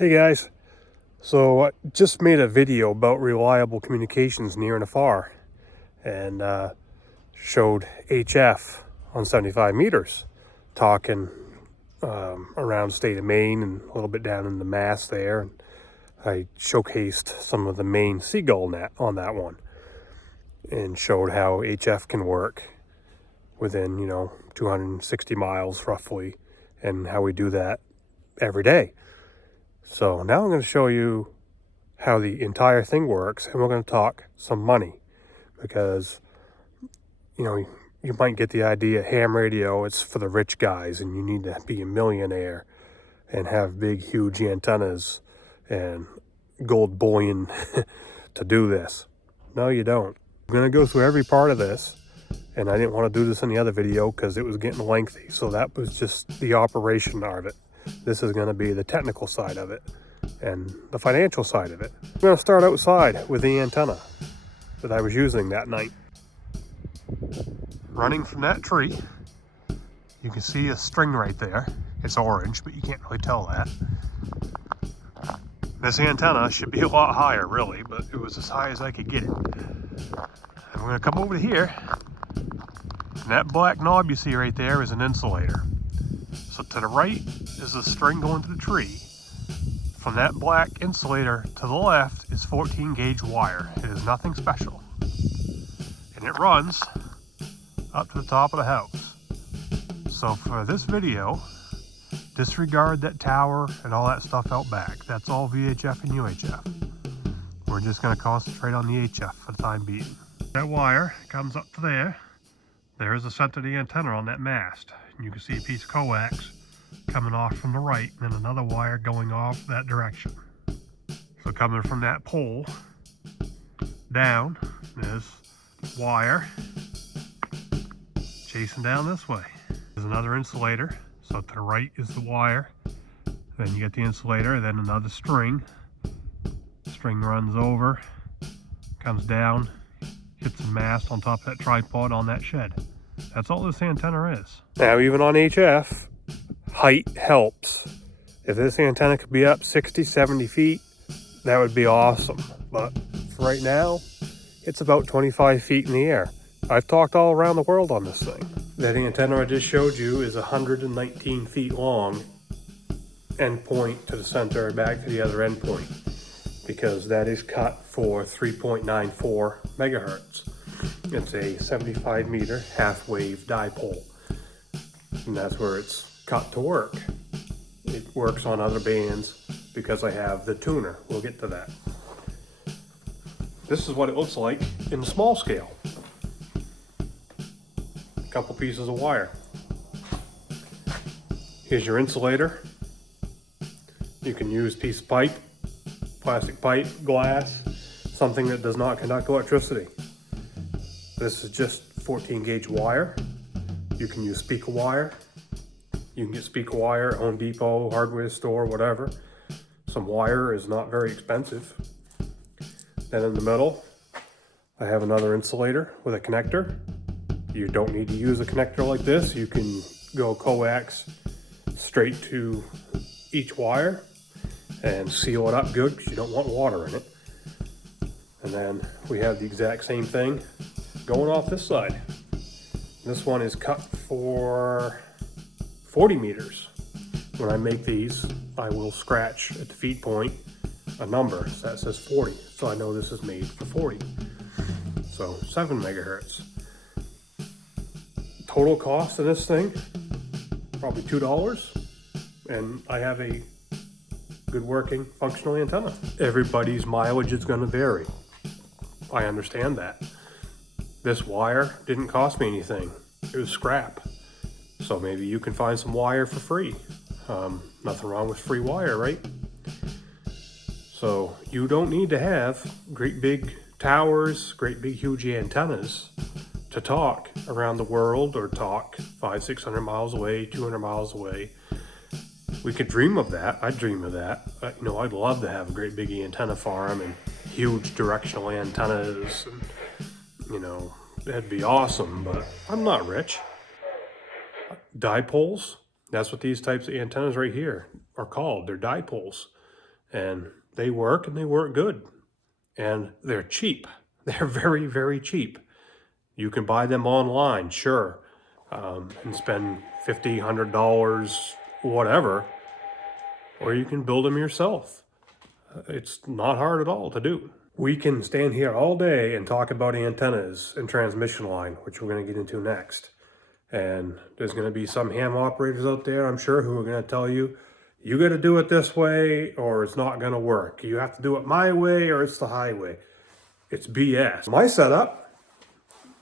Hey guys, so I just made a video about reliable communications near and afar and showed HF on 75 meters talking around the state of Maine and a little bit down in the Mass there. And I showcased some of the Maine seagull net on that one and showed how HF can work within 260 miles roughly, and how we do that every day. So now I'm going to show you how the entire thing works, and we're going to talk some money, because you might get the idea ham radio, it's for the rich guys and you need to be a millionaire and have big huge antennas and gold bullion to do this. No, you don't. I'm going to go through every part of this, and I didn't want to do this in the other video because it was getting lengthy, so that was just the operation of it. This is going to be the technical side of it and the financial side of it. I'm going to start outside with the antenna that I was using that night. Running from that tree, you can see a string right there. It's orange, but you can't really tell that. This antenna should be a lot higher, really, but it was as high as I could get it. And we're going to come over to here, and that black knob you see right there is an insulator. So to the right is a string going to the tree. From that black insulator to the left is 14 gauge wire. It is nothing special. And it runs up to the top of the house. So for this video, disregard that tower and all that stuff out back. That's all VHF and UHF. We're just going to concentrate on the HF for the time being. That wire comes up to there. There is the center of the antenna on that mast. And you can see a piece of coax coming off from the right, and then another wire going off that direction. So coming from that pole down is wire chasing down this way. There's another insulator. So to the right is the wire. Then you get the insulator, then another string. String runs over, comes down, hits the mast on top of that tripod on that shed. That's all this antenna is. Now, even on HF, height helps. If this antenna could be up 60, 70 feet, that would be awesome. But for right now, it's about 25 feet in the air. I've talked all around the world on this thing. That antenna I just showed you is 119 feet long, end point to the center and back to the other end point, because that is cut for 3.94 megahertz. It's a 75 meter half wave dipole, and that's where it's cut to work. It works on other bands because I have the tuner. We'll get to that. This is what it looks like in small scale. A couple pieces of wire. Here's your insulator. You can use a piece of pipe, plastic pipe, glass, something that does not conduct electricity. This is just 14 gauge wire. You can use speaker wire. You can get speaker wire at Home Depot, hardware store, whatever. Some wire is not very expensive. Then in the middle, I have another insulator with a connector. You don't need to use a connector like this. You can go coax straight to each wire and seal it up good, because you don't want water in it. And then we have the exact same thing going off this side. This one is cut for 40 meters. When I make these, I will scratch at the feed point a number, so that says 40. So I know this is made for 40. So 7 megahertz. Total cost of this thing, probably $2. And I have a good working functional antenna. Everybody's mileage is going to vary. I understand that. This wire didn't cost me anything. It was scrap. So maybe you can find some wire for free. Nothing wrong with free wire, right? So you don't need to have great big towers, great big huge antennas to talk around the world, or talk 500-600 miles away, 200 miles away. We could dream of that. I'd dream of that. I'd love to have a great big antenna farm and huge directional antennas, and that'd be awesome, but I'm not rich. Dipoles, that's what these types of antennas right here are called. They're dipoles. and they work good, and they're cheap. They're very, very cheap. You can buy them online, sure, and spend $50, $100, whatever, or you can build them yourself. It's not hard at all to do. We can stand here all day and talk about antennas and transmission line, which we're going to get into next. And there's going to be some ham operators out there, I'm sure, who are going to tell you, you got to do it this way or it's not going to work. You have to do it my way or it's the highway. It's BS. My setup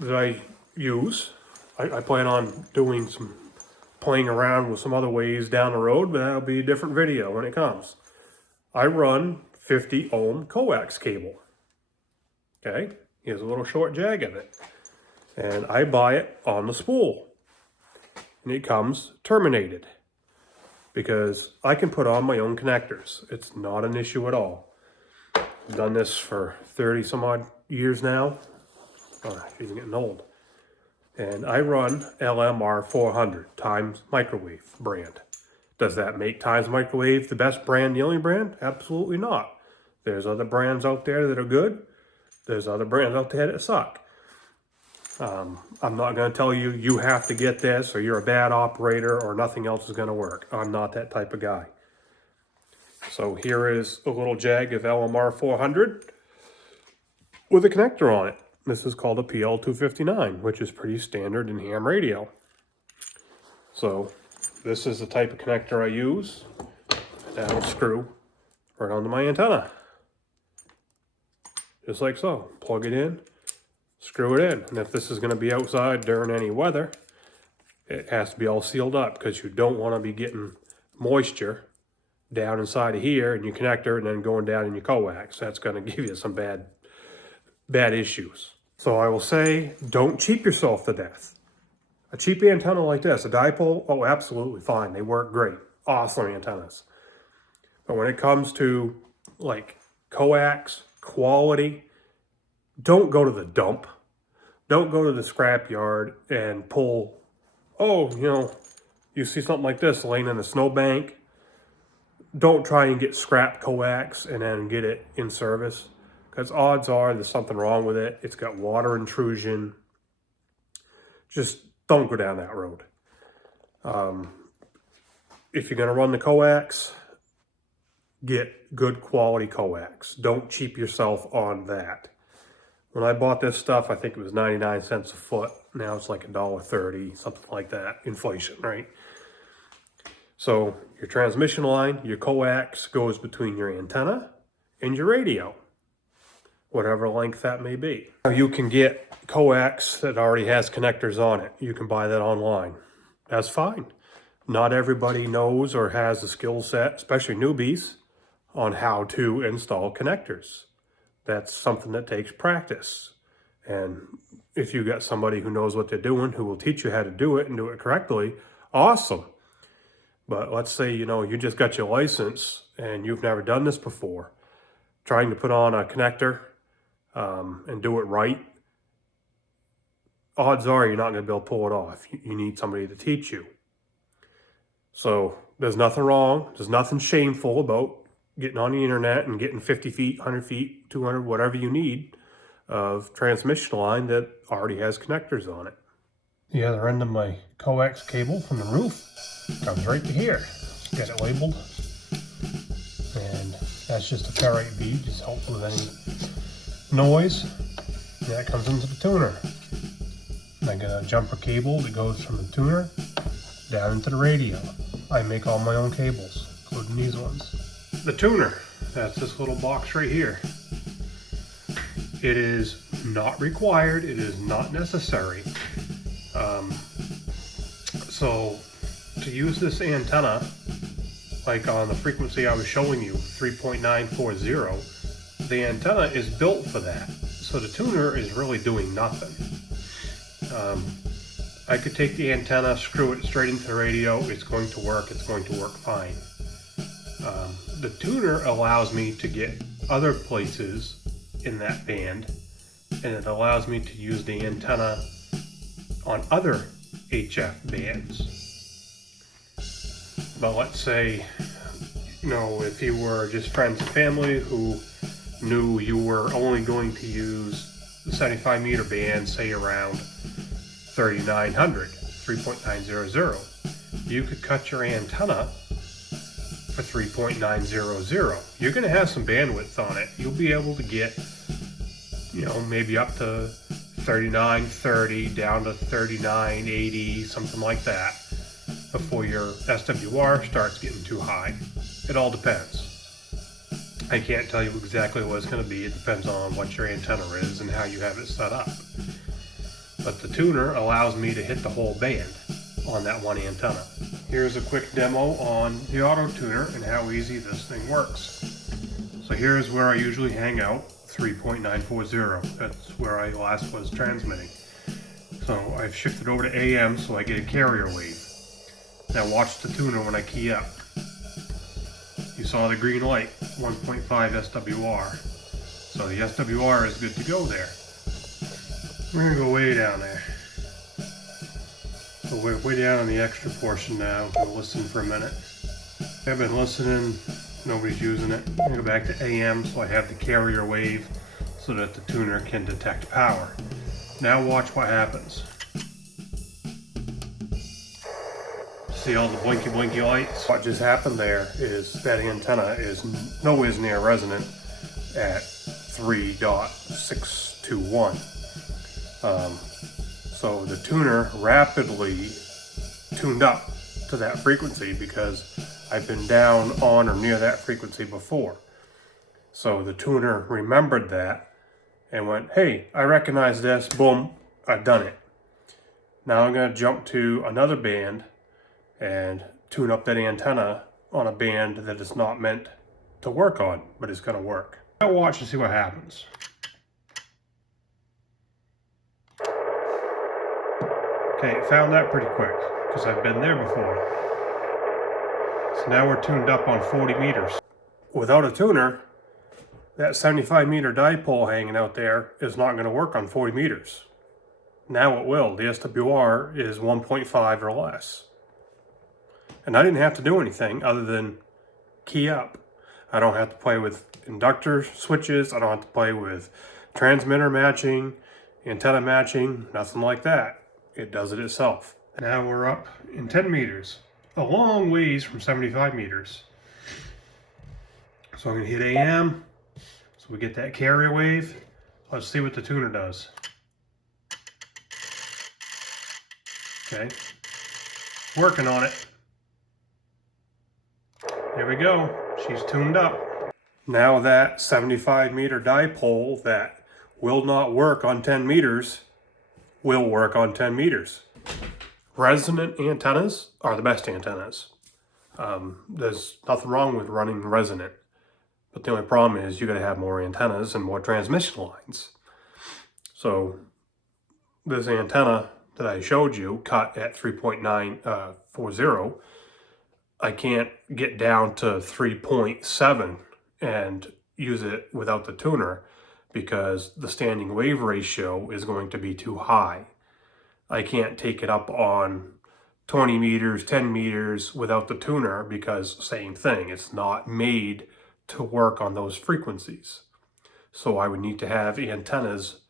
that I use, I plan on doing some playing around with some other ways down the road, but that'll be a different video when it comes. I run 50 ohm coax cable. Okay, here's a little short jag of it. And I buy it on the spool. And it comes terminated. Because I can put on my own connectors. It's not an issue at all. I've done this for 30 some odd years now. Oh, she's getting old. And I run LMR 400 Times Microwave brand. Does that make Times Microwave the best brand, the only brand? Absolutely not. There's other brands out there that are good. There's other brands out there that suck. I'm not going to tell you, you have to get this or you're a bad operator or nothing else is going to work. I'm not that type of guy. So here is a little jag of LMR 400 with a connector on it. This is called a PL259, which is pretty standard in ham radio. So this is the type of connector I use. That'll screw right onto my antenna. Just like so. Plug it in, screw it in. And if this is going to be outside during any weather, it has to be all sealed up because you don't want to be getting moisture down inside of here in your connector and then going down in your coax. That's going to give you some bad issues. So I will say, don't cheap yourself to death. A cheap antenna like this, a dipole, oh, absolutely fine. They work great. Awesome antennas. But when it comes to like coax, quality, don't go to the dump. Don't go to the scrap yard and pull, oh, you know, you see something like this laying in a snowbank. Don't try and get scrap coax and then get it in service. Because odds are there's something wrong with it. It's got water intrusion. Just don't go down that road. If you're going to run the coax, get good quality coax. Don't cheap yourself on that. When I bought this stuff, I think it was 99 cents a foot. Now it's like $1.30, something like that. Inflation, right? So your transmission line, your coax goes between your antenna and your radio, whatever length that may be. Now you can get coax that already has connectors on it. You can buy that online. That's fine. Not everybody knows or has the skill set, especially newbies, on how to install connectors. That's something that takes practice. And if you got somebody who knows what they're doing, who will teach you how to do it and do it correctly, awesome. But let's say, you know, you just got your license and you've never done this before. Trying to put on a connector and do it right, odds are you're not going to be able to pull it off. You need somebody to teach you. So there's nothing wrong. There's nothing shameful about getting on the internet and getting 50 feet, 100 feet, 200, whatever you need of transmission line that already has connectors on it. The other end of my coax cable from the roof comes right to here. Got it labeled. And that's just a ferrite bead, just helps with any noise. And that comes into the tuner. And I got a jumper cable that goes from the tuner down into the radio. I make all my own cables, including these ones. The tuner, that's this little box right here. It is not required, it is not necessary. So to use this antenna, like on the frequency I was showing you, 3.940, the antenna is built for that. So the tuner is really doing nothing. I could take the antenna, screw it straight into the radio, it's going to work fine. The tuner allows me to get other places in that band, and it allows me to use the antenna on other HF bands. But let's say if you were just friends and family who knew you were only going to use the 75 meter band, say around 3900, 3.900, you could cut your antenna for 3.900. You're going to have some bandwidth on it. You'll be able to get, maybe up to 3930 down to 3980, something like that, before your SWR starts getting too high. It all depends. I can't tell you exactly what it's going to be. It depends on what your antenna is and how you have it set up. But the tuner allows me to hit the whole band on that one antenna. Here's a quick demo on the auto tuner and how easy this thing works. So here's where I usually hang out, 3.940. That's where I last was transmitting. So I've shifted over to AM so I get a carrier wave. Now watch the tuner when I key up. You saw the green light, 1.5 SWR. So the SWR is good to go there. We're gonna go way down there. So we're way down on the extra portion now. We'll listen for a minute. I've been listening, nobody's using it. I'm gonna go back to AM so I have the carrier wave so that the tuner can detect power. Now watch what happens. See all the blinky blinky lights? What just happened there is that antenna is nowhere near resonant at 3.621. So the tuner rapidly tuned up to that frequency because I've been down on or near that frequency before. So the tuner remembered that and went, hey, I recognize this, boom, I've done it. Now I'm gonna jump to another band and tune up that antenna on a band that is not meant to work on, but it's gonna work. Now watch and see what happens. Okay, found that pretty quick, because I've been there before. So now we're tuned up on 40 meters. Without a tuner, that 75 meter dipole hanging out there is not gonna work on 40 meters. Now it will. The SWR is 1.5 or less. And I didn't have to do anything other than key up. I don't have to play with inductor switches. I don't have to play with transmitter matching, antenna matching, nothing like that. It does it itself. Now we're up in 10 meters, a long ways from 75 meters. So I'm gonna hit AM, so we get that carrier wave. Let's see what the tuner does. Okay, working on it. There we go, she's tuned up. Now that 75 meter dipole that will not work on 10 meters will work on 10 meters. Resonant antennas are the best antennas. There's nothing wrong with running resonant, but the only problem is you gotta have more antennas and more transmission lines. So this antenna that I showed you cut at 3.940, I can't get down to 3.7 and use it without the tuner because the standing wave ratio is going to be too high. I can't take it up on 20 meters, 10 meters without the tuner because same thing, it's not made to work on those frequencies. So I would need to have antennas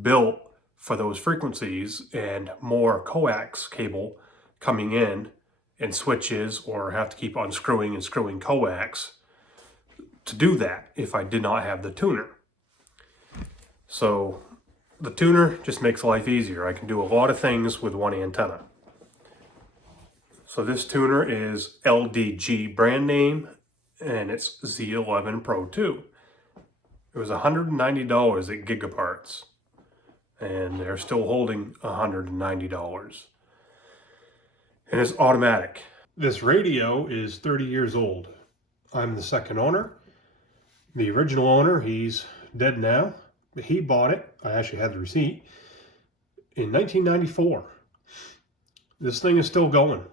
built for those frequencies and more coax cable coming in and switches, or have to keep unscrewing and screwing coax to do that if I did not have the tuner. So the tuner just makes life easier. I can do a lot of things with one antenna. So this tuner is LDG brand name and it's Z11 Pro 2. It was $190 at Gigaparts and they're still holding $190. And it's automatic. This radio is 30 years old. I'm the second owner. The original owner, he's dead now, but he bought it. I actually had the receipt in 1994. This thing is still going.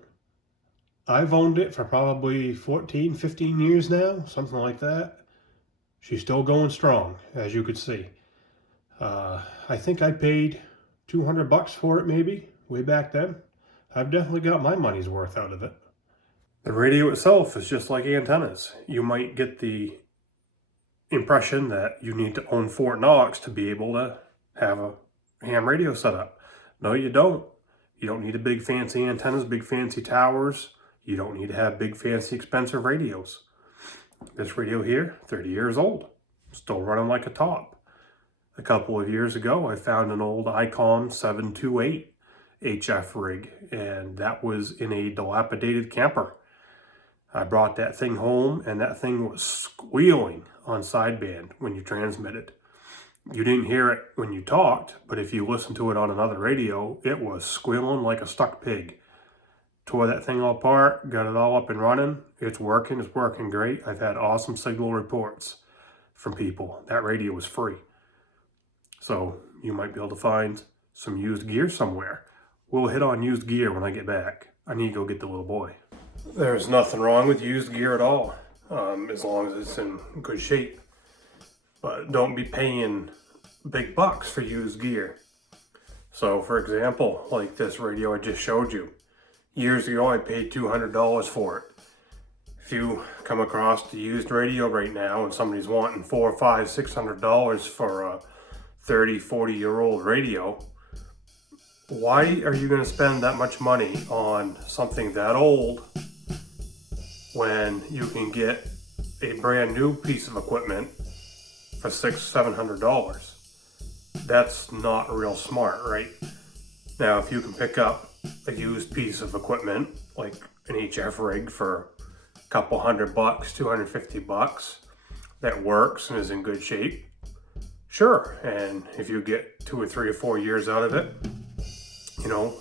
I've owned it for probably 14, 15 years now, something like that. She's still going strong, as you could see. I think I paid $200 for it maybe, way back then. I've definitely got my money's worth out of it. The radio itself is just like antennas. You might get the impression that you need to own Fort Knox to be able to have a ham radio set up. No, you don't. You don't need a big fancy antennas, big fancy towers. You don't need to have big fancy expensive radios. This radio here, 30 years old, still running like a top. A couple of years ago, I found an old ICOM 728 HF rig, and that was in a dilapidated camper. I brought that thing home, and that thing was squealing on sideband when you transmitted. You didn't hear it when you talked, but if you listened to it on another radio, it was squealing like a stuck pig. Tore that thing all apart, got it all up and running. It's working great. I've had awesome signal reports from people. That radio was free. So you might be able to find some used gear somewhere. We'll hit on used gear when I get back. I need to go get the little boy. There's nothing wrong with used gear at all, as long as it's in good shape. But don't be paying big bucks for used gear. So for example, like this radio I just showed you. Years ago, I paid $200 for it. If you come across a used radio right now and somebody's wanting $400, $500, $600 for a 30, 40-year-old radio, why are you going to spend that much money on something that old when you can get a brand new piece of equipment for $600, $700? That's not real smart, right? Now, if you can pick up a used piece of equipment like an HF rig for a couple $100, $250 that works and is in good shape, sure. And if you get 2 or 3 or 4 years out of it, you know,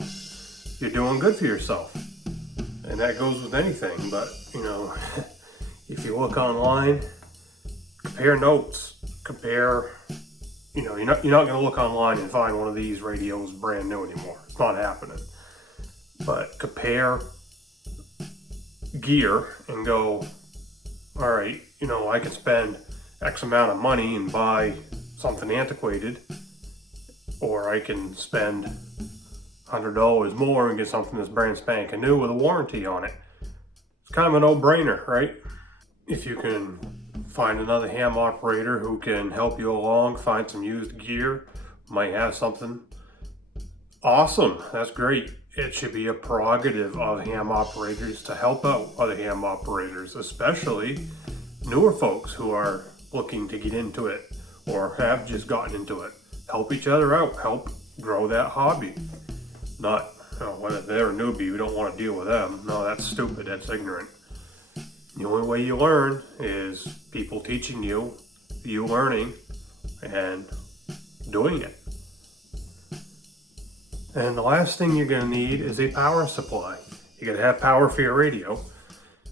you're doing good for yourself. And that goes with anything. But, you know, if you look online, compare notes, compare, you know, you're not going to look online and find one of these radios brand new anymore. It's not happening. But compare gear and go, all right, you know, I can spend X amount of money and buy something antiquated, or I can spend $100 more and get something that's brand spanking new with a warranty on it. It's kind of a no-brainer, right? If you can find another ham operator who can help you along, find some used gear, might have something awesome, that's great. It should be a prerogative of ham operators to help out other ham operators, especially newer folks who are looking to get into it or have just gotten into it. Help each other out, help grow that hobby. Not, you know, whether they're a newbie, we don't want to deal with them. No, that's stupid, that's ignorant. The only way you learn is people teaching you, you learning, and doing it. And the last thing you're going to need is a power supply. You're going to have power for your radio.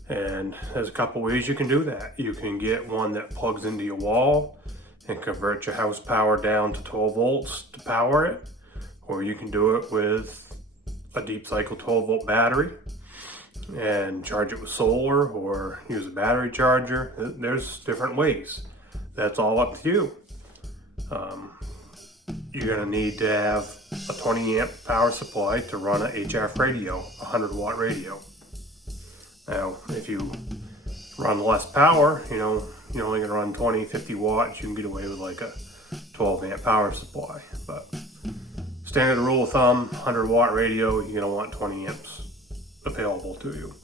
And there's a couple ways you can do that. You can get one that plugs into your wall and convert your house power down to 12 volts to power it. Or you can do it with a deep cycle 12 volt battery and charge it with solar or use a battery charger. There's different ways. That's all up to you. You're going to need to have a 20 amp power supply to run a HF radio, a 100 watt radio. Now, if you run less power, you know, you're only going to run 20, 50 watts, you can get away with like a 12 amp power supply. But standard rule of thumb, 100 watt radio, you're going to want 20 amps available to you.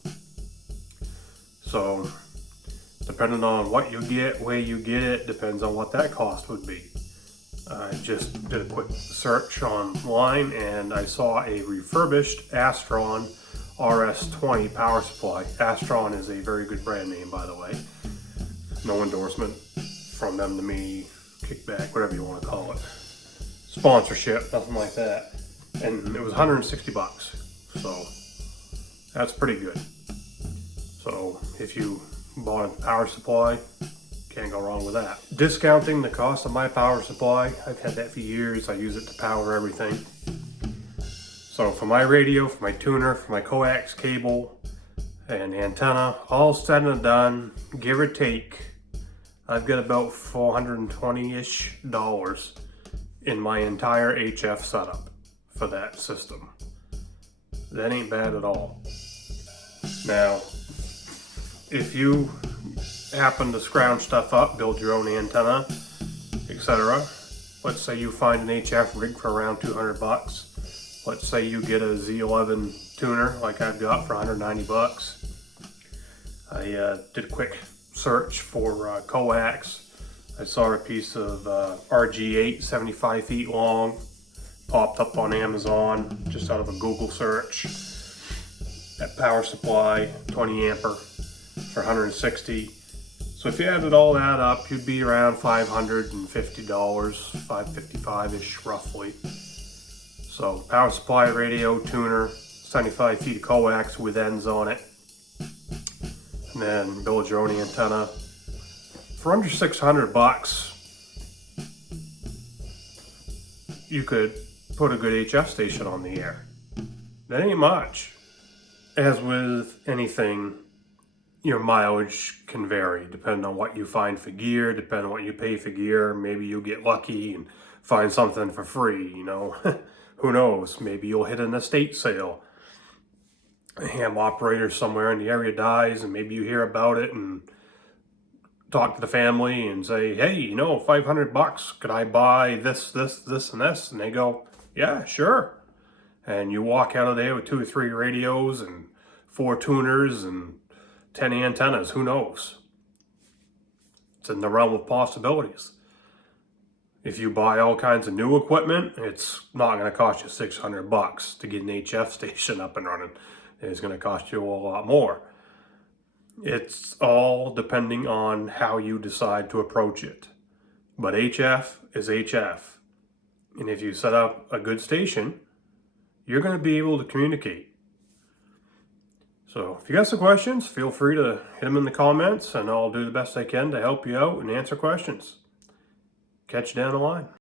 So, depending on what you get, where you get it, depends on what that cost would be. I just did a quick search online and I saw a refurbished Astron RS20 power supply. Astron is a very good brand name, by the way. No endorsement from them to me, kickback, whatever you want to call it. Sponsorship, nothing like that. And it was 160 bucks. So that's pretty good. So if you bought a power supply, can't go wrong with that. Discounting the cost of my power supply, I've had that for years. I use it to power everything. So for my radio, for my tuner, for my coax cable and antenna, all said and done, give or take, I've got about $420-ish in my entire HF setup for that system. That ain't bad at all. Now, if you happen to scrounge stuff up, build your own antenna, etc. Let's say you find an HF rig for around 200 bucks. Let's say you get a Z11 tuner like I've got for 190 bucks. I did a quick search for coax. I saw a piece of RG8 75 feet long, popped up on Amazon just out of a Google search. That power supply, 20 ampere for 160. So if you added all that up, you'd be around $550, $555-ish roughly. So power supply, radio, tuner, 75 feet of coax with ends on it, and then build your own antenna. For under 600 bucks, you could put a good HF station on the air. That ain't much. As with anything, your mileage can vary depending on what you find for gear, depending on what you pay for gear. Maybe you'll get lucky and find something for free, you know. Who knows? Maybe you'll hit an estate sale. A ham operator somewhere in the area dies, and maybe you hear about it and talk to the family and say, hey, you know, 500 bucks, could I buy this, this, this, and this? And they go, yeah, sure. And you walk out of there with 2 or 3 radios and 4 tuners and 10 antennas, who knows? It's in the realm of possibilities. If you buy all kinds of new equipment, it's not going to cost you 600 bucks to get an HF station up and running. It's going to cost you a lot more. It's all depending on how you decide to approach it. But HF is HF. And if you set up a good station, you're going to be able to communicate. So if you got some questions, feel free to hit them in the comments, and I'll do the best I can to help you out and answer questions. Catch you down the line.